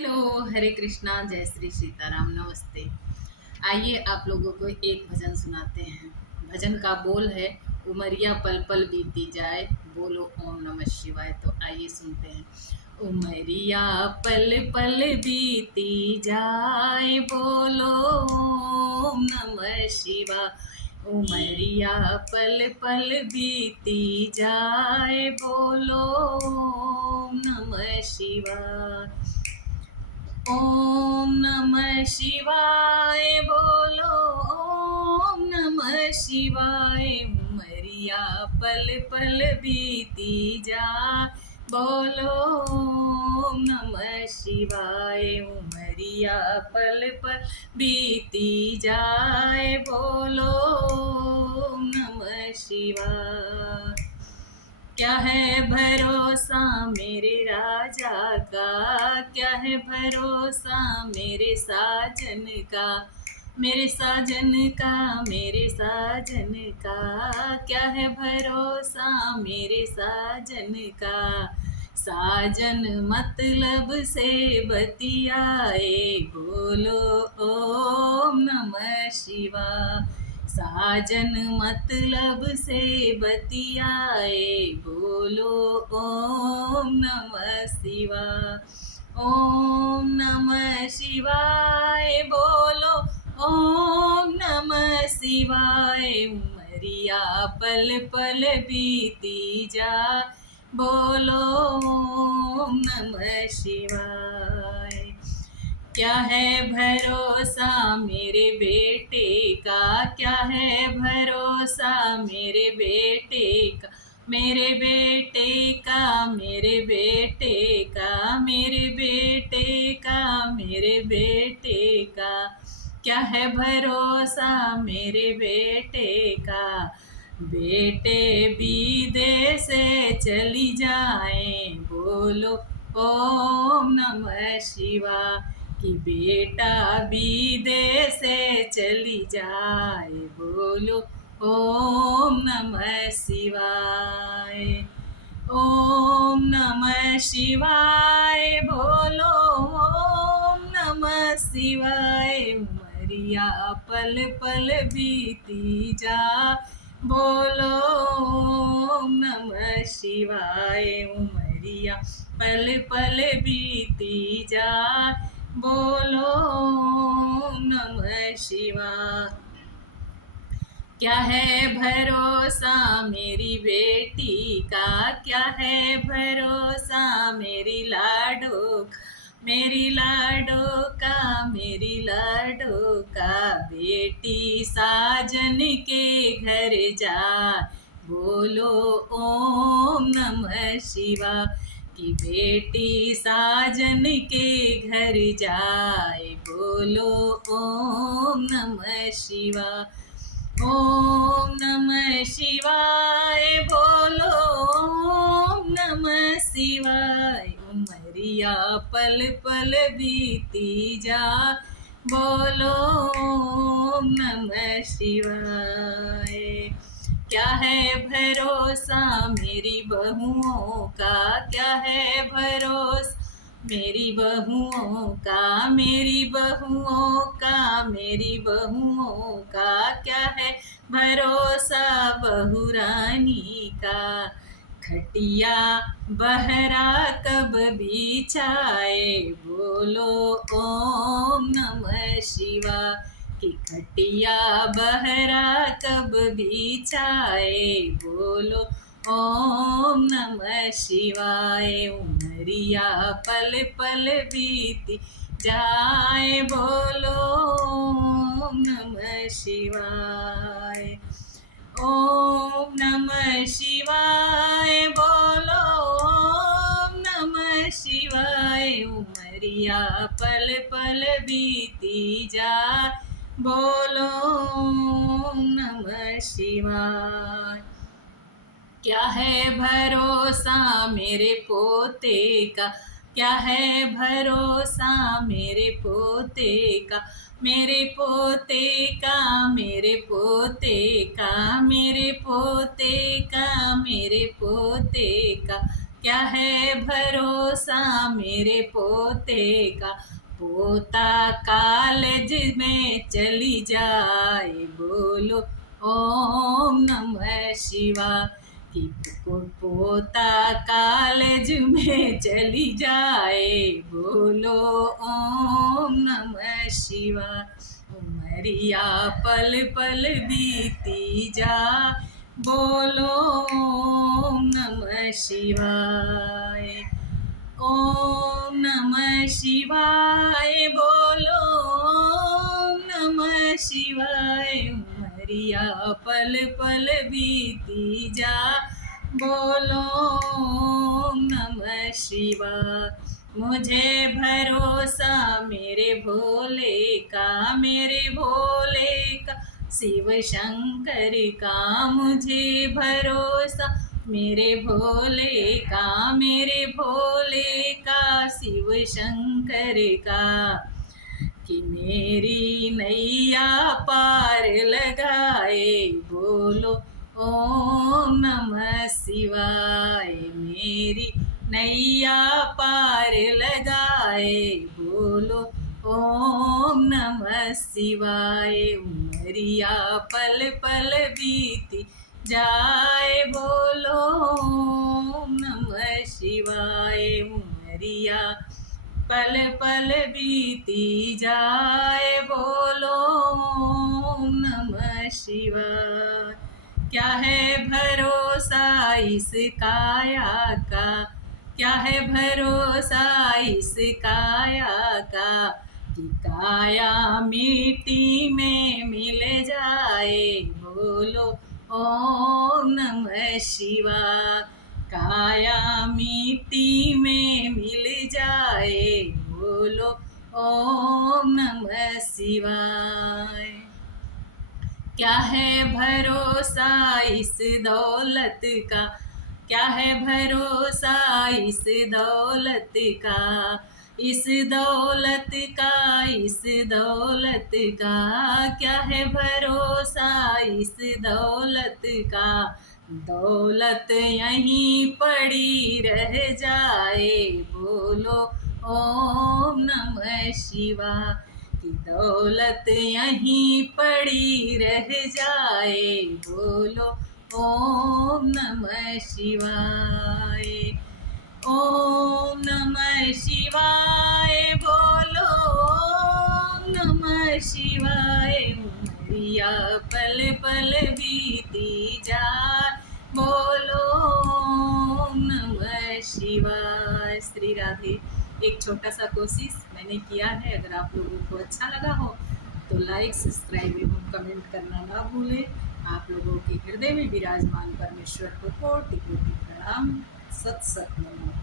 Hello, हरे कृष्णा, जय श्री सीताराम, नमस्ते। आइए आप लोगों को एक भजन सुनाते हैं। भजन का बोल है, उमरिया पल पल बीती जाए, बोलो ओम नमः शिवाय। तो आइए सुनते हैं। उमरिया पल पल बीती जाए, बोलो ओम नमः शिवाय। उमरिया पल पल बीती जाए, बोलो ओम नमः शिवाय। ओम नमः शिवाय, बोलो ओम नमः शिवाय। उमरिया पल पल बीती जा, बोलो ओम नमः शिवाय। उमरिया पल पल बीती जाए, बोलो ओम नमः शिवाय। क्या है भरोसा मेरे राजा का, क्या है भरोसा मेरे साजन का, मेरे साजन का, मेरे साजन का। क्या है भरोसा मेरे साजन का, साजन मतलब से बतियाए, बोलो ओम नमः शिवाय। साजन मतलब से बतियाए, बोलो ओम नमः शिवाय। ओम नमः शिवाय, बोलो ओम नमः शिवाय। उमरिया पल पल बीती जा, बोलो ओम नमः शिवाय। क्या है भरोसा मेरे बेटे का, क्या है भरोसा मेरे बेटे का, मेरे बेटे का, मेरे बेटे का, मेरे बेटे का, मेरे बेटे का। क्या है भरोसा मेरे बेटे का, बेटे विदेश से चली जाएं, बोलो ओम नमः शिवाय। कि बेटा विदेश से चली जाए, बोलो ओम नमः शिवाय। ओम नमः शिवाय, बोलो ओम नमः शिवाय। उमरिया पल पल बीती जा, बोलो ओम नमः शिवाय। उमरिया पल पल बीती जा, बोलो ओम नमः शिवाय। क्या है भरोसा मेरी बेटी का, क्या है भरोसा मेरी लाडो, मेरी लाडो का, मेरी लाडो का। बेटी साजन के घर जा, बोलो ओम नमः शिवाय। कि बेटी साजन के घर जाए, बोलो ओम नमः शिवाय। ओम नमः शिवाय, बोलो ओम नमः शिवाय। उमरिया पल पल बीती जा, बोलो ओम नमः शिवाय। क्या है भरोसा मेरी बहुओं का, क्या है भरोसा मेरी बहुओं का, मेरी बहुओं का, मेरी बहुओं का। क्या है भरोसा बहुरानी का, खटिया बहरा कब बिछाए, बोलो ओम नमः शिवाय। कि खटिया बहरा कब बिछाए, बोलो ओम नमः शिवाय। उमरिया पल पल बीती जाए, बोलो ओम नमः शिवाय। ओम नमः शिवाय, बोलो ओम नमः शिवाय। उमरिया पल पल बीती जा, बोलो ओम नमः शिवाय। क्या है भरोसा मेरे पोते का, क्या है भरोसा मेरे पोते का, मेरे पोते का, मेरे पोते का, मेरे पोते का, मेरे पोते का। क्या है भरोसा मेरे पोते का, पोता कॉलेज में चली जाए, बोलो ओम नमः शिवाय। कि पोता कॉलेज में चली जाए, बोलो ओम नमः शिवाय। उमरिया पल पल बीती जा, बोलो ओम नमः शिवाय। ओम नमः शिवाय, बोलो ओम नमः शिवाय। उमरिया पल पल बीती जा, बोलो ओम नमः शिवाय। मुझे भरोसा मेरे भोले का, मेरे भोले का, शिव शंकर का। मुझे भरोसा मेरे भोले का, मेरे भोले का, शिव शंकर का। कि मेरी नैया पार लगाए, बोलो ओम नमः शिवाय। मेरी नैया पार लगाए, बोलो ओम नमः शिवाय। उमरिया पल पल बीती जाए, बोलो ओम नमः शिवाय। उमरिया पल पल बीती जाए, बोलो ओम नमः शिवाय। क्या है भरोसा इस काया का, क्या है भरोसा इस काया का, कि काया मिट्टी में मिल जाए, बोलो ओम नमः शिवाय। काया मिट्टी में मिल जाए, बोलो ओम नमः शिवाय। क्या है भरोसा इस दौलत का, क्या है भरोसा इस दौलत का, इस दौलत का, इस दौलत का। क्या है भरोसा इस दौलत का, दौलत यहीं पड़ी रह जाए, बोलो ओम नमः शिवाय। कि दौलत यहीं पड़ी रह जाए, बोलो ओम नमः शिवाय। ओम नमः शिवाय, बोलो ओम नमः शिवाय। उमरिया पल पल बीती जाए, बोलो ओम नमः शिवाय। श्री राधे। एक छोटा सा कोशिश मैंने किया है, अगर आप लोगों को अच्छा लगा हो तो लाइक, सब्सक्राइब एवं कमेंट करना ना भूलें। आप लोगों के हृदय में विराजमान परमेश्वर को कोटि कोटि प्रणाम। सत सत नमो।